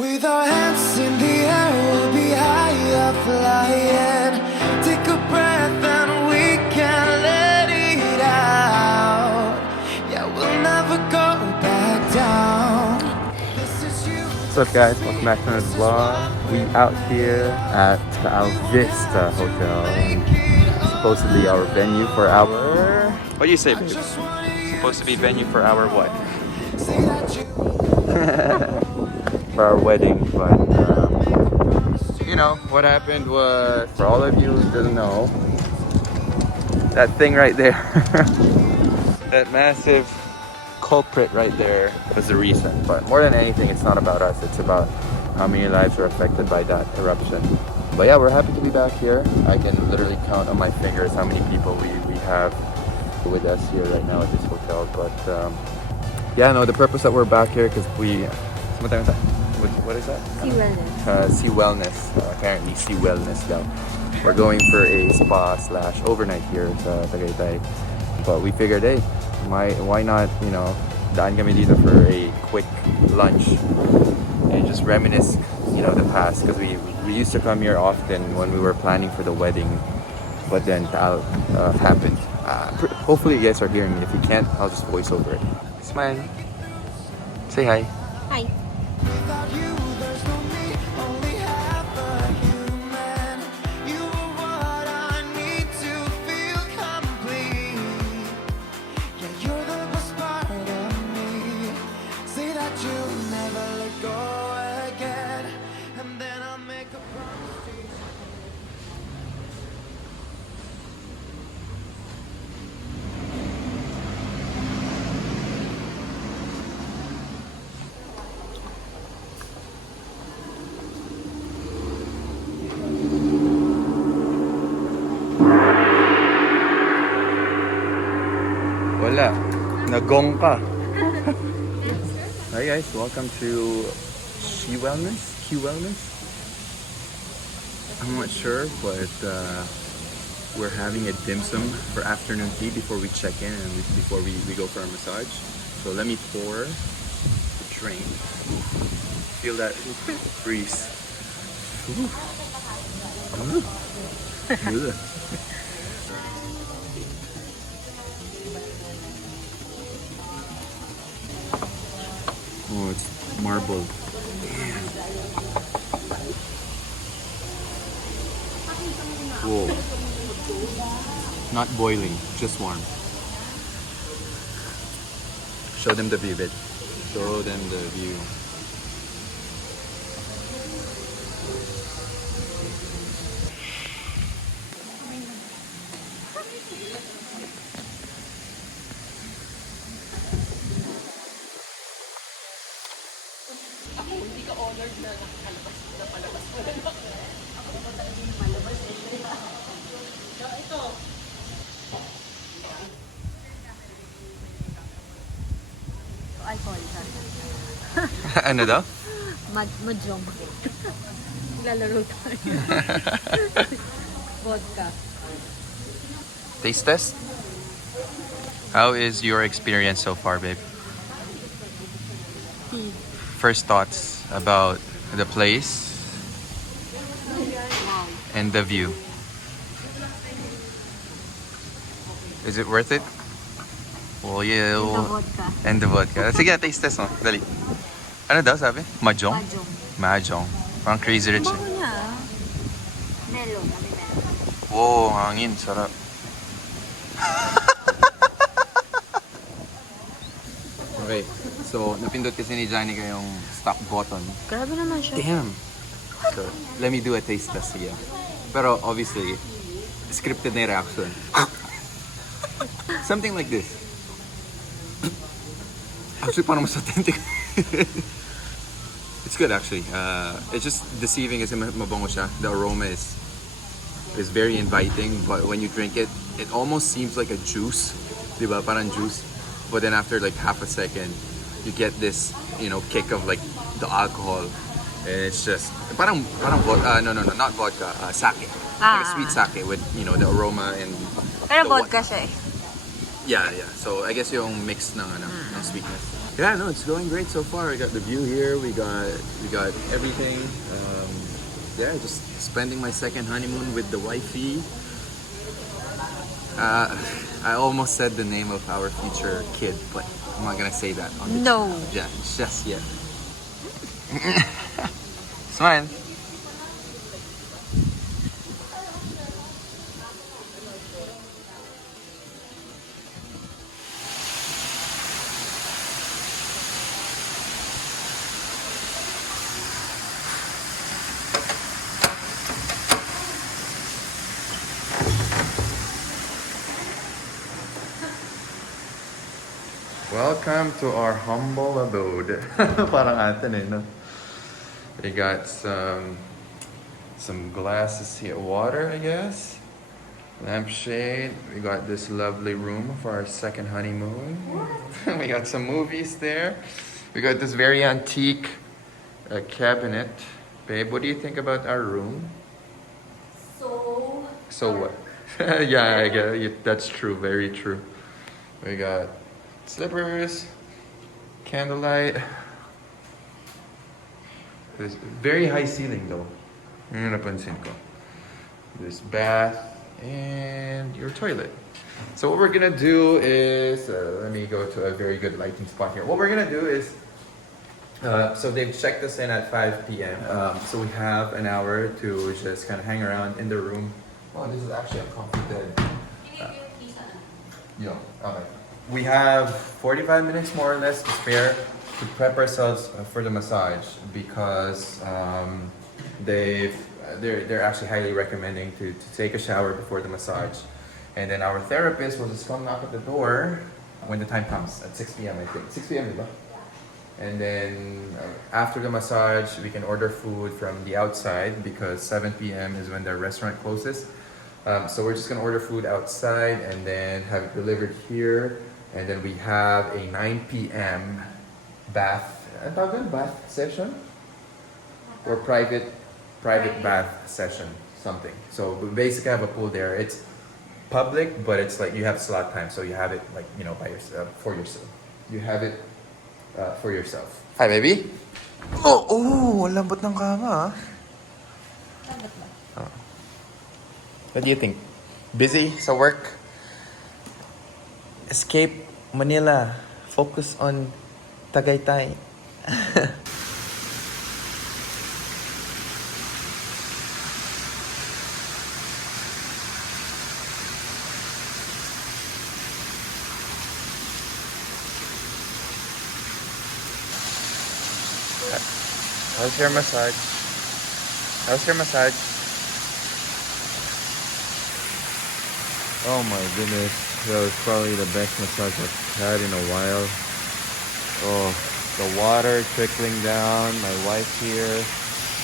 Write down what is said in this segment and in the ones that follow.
With our hands in the air, we'll be higher flying. Take a breath and we can let it out. Yeah, we'll never go back down. This is you. What's up guys, welcome back to another vlog. We out here at the Vista Hotel. Supposedly our venue for our... What do you say, babe? Supposed to be venue for our what? For our wedding, but you know, what happened was, for all of you who didn't know, that thing right there, that massive culprit right there was the reason. But more than anything, it's not about us, it's about how many lives were affected by that eruption. But yeah, we're happy to be back here. I can literally count on my fingers how many people we have with us here right now at this hotel. But yeah, no, the purpose that we're back here, because what is that? Sea wellness. Sea wellness. Apparently sea wellness daw. We're going for a spa / overnight here sa Tagaytay. But we figured, hey, why not, you know, daan kami dito for a quick lunch and just reminisce, you know, the past, because we used to come here often when we were planning for the wedding, but then happened. Hopefully you guys are hearing me. If you can't, I'll just voice over it. Smile. Say hi. Hi. Without you, there's no me, only half a human. You are what I need to feel complete. Yeah, you're the best part of me. Say that you'll never let go again, and then I'll make a promise to you. Wala. Nagong ka. Hi guys, welcome to Q Wellness. I'm not sure, but we're having a dim sum for afternoon tea before we check in and before we go for our massage. So let me pour the drink. Feel that breeze. Ooh. Ooh. Oh, it's marble. Man. Whoa. Not boiling, just warm. Show them the view, babe. Show them the view. Alcohol ka. Ano daw? Mahjong. Lalaro tayo. Vodka. Taste test? How is your experience so far, babe? Tea. First thoughts about the place Wow. and the view. Is it worth it? Well, yeah. The Well, vodka. and the vodka. Sige, taste test mo. Dali. Ano daw sabi? Mahjong? Mahjong. Mahjong. Parang crazy rich. Bango niya. Melon. Ano melon? Wow, hangin. Sarap. Okay. So, napindot kasi ni Janica yung stop button. Grabe naman siya. Damn. So, let me do a taste test again. Pero obviously, scripted na yung reaction. Something like this. Actually, parang mas authentic. It's good actually. It's just deceiving kasi mabango siya. The aroma is very inviting, but when you drink it, it almost seems like a juice. Diba? Parang juice. But then after like half a second, you get this, you know, kick of like the alcohol. And it's just parang vodka. No, not vodka. Sake. Like a sweet sake with, you know, the aroma and Pero the vodka siya eh. Yeah, yeah. So I guess yung mix ng ano, ng sweetness. Yeah, no, it's going great so far. We got the view here. We got everything. Yeah, just spending my second honeymoon with the wifey. I almost said the name of our future kid, but I'm not gonna say that on the No. Yeah, just yet. Smile. Welcome to our humble abode. Parang atin eh, no? We got some glasses here, water, I guess. Lampshade. We got this lovely room for our second honeymoon. We got some movies there. We got this very antique cabinet. Babe, what do you think about our room? So what? Yeah, I get it. That's true. Very true. We got slippers, candlelight. There's very high ceiling though. Yun yung napansin ko. This bath and your toilet. So what we're gonna do is, let me go to a very good lighting spot here. What we're gonna do is, so they've checked us in at 5 p.m. So we have an hour to just kind of hang around in the room. Oh, this is actually a comfy bed. Yeah, okay. We have 45 minutes more or less to spare to prep ourselves for the massage because they're actually highly recommending to take a shower before the massage. And then our therapist will just come knock at the door when the time comes at 6 p.m. I think. 6 p.m. diba? And then after the massage, we can order food from the outside because 7 p.m. is when the restaurant closes. So we're just gonna order food outside and then have it delivered here. And then we have a 9 p.m. bath session or private bath session, something. So we basically have a pool there. It's public, but it's like you have slot time, so you have it like by yourself for yourself. You have it for yourself. Hi, baby. Oh, lambot ng kama. Oh. What do you think? Busy sa work? Escape Manila. Focus on Tagaytay. How's your massage? How's your massage? Oh my goodness. That was probably the best massage I've had in a while. Oh, the water trickling down, my wife here.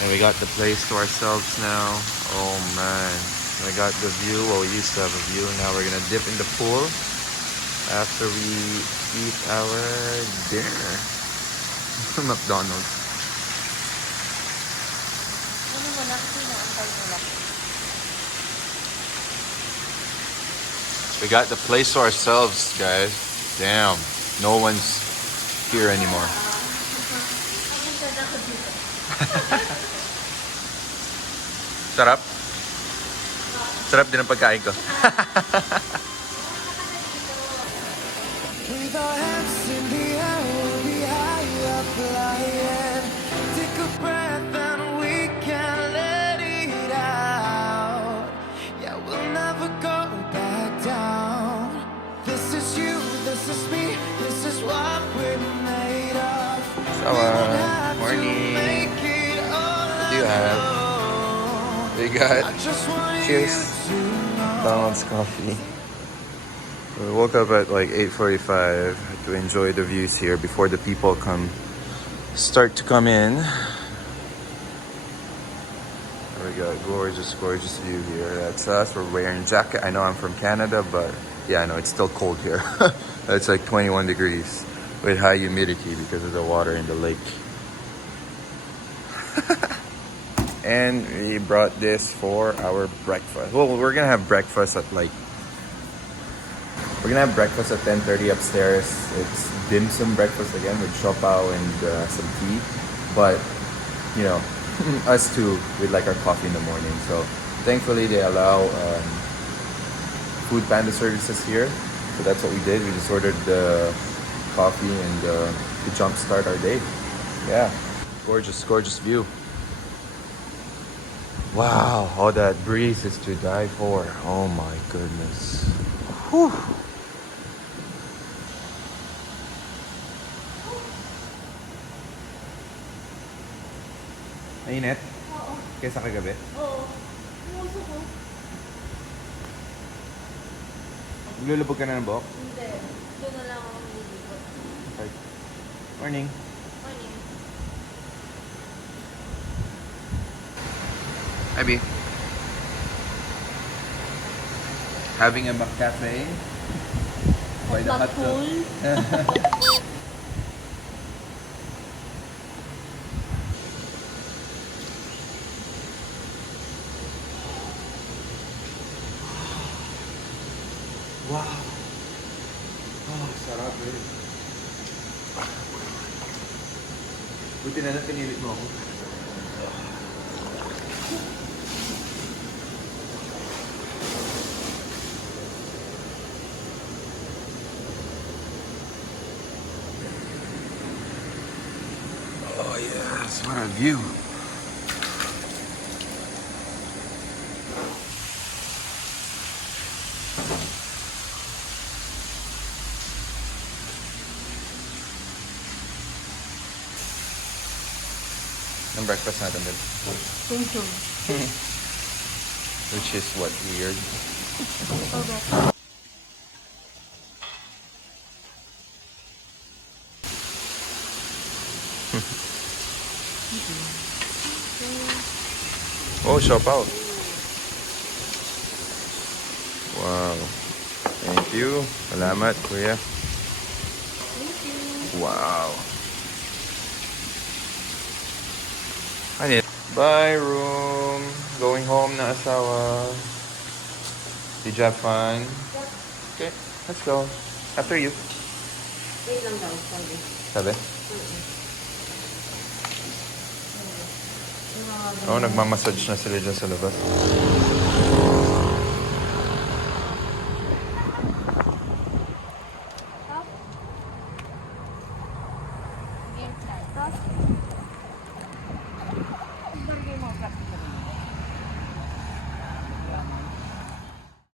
And we got the place to ourselves now. Oh man. I got the view. Well, we used to have a view. Now we're gonna dip in the pool after we eat our dinner. McDonald's. We got the place to ourselves, guys. Damn, no one's here anymore. Sarap? Sarap din ang pagkain ko. With our hands in the air, we'll be high up flying. Take a breath and we can let it out. Yeah, we'll never go back down. This is you, this is me, this is what we're made of. Sawa. Morning. What do you have? We got cheers. McDonald's coffee. We woke up at like 8:45 to enjoy the views here before the people start to come in. We got gorgeous view here. That's us. We're wearing jacket. I know I'm from Canada, but yeah, I know it's still cold here. It's like 21 degrees with high humidity because of the water in the lake. And we brought this for our breakfast. Well, we're gonna have breakfast at like We're gonna have breakfast at 10:30 upstairs. It's dim sum breakfast again with shoutout and some tea. But you know, us too, we like our coffee in the morning. So thankfully they allow food panda services here. So that's what we did. We just ordered the coffee and to jumpstart our day. Yeah, gorgeous, gorgeous view. Wow, all that breeze is to die for. Oh my goodness. Whew. Mainit? Oo. Kaysa kagabi? Oo. Puso ko. Maglulubog ka na ng buhok? Hindi. Doon na lang ako nililipot. Okay. Morning. Morning. Hi, B. Having a cafe by the hot tub. Poul. Wow. Oh, sarap eh. Buti na pinilit mo ako. Oh yes, what a view. Ang breakfast natin din. Thank you. Which is what, weird? Okay. Oh, shoutout. Wow. Thank you. Salamat, kuya. Thank you. Wow. Ano? Bye, room. Going home na asawa. Did you have fun? Okay, let's go. After you. Wait lang daw. Sabi. Sabi? Oh, nagmamassage na sila dyan sa labas.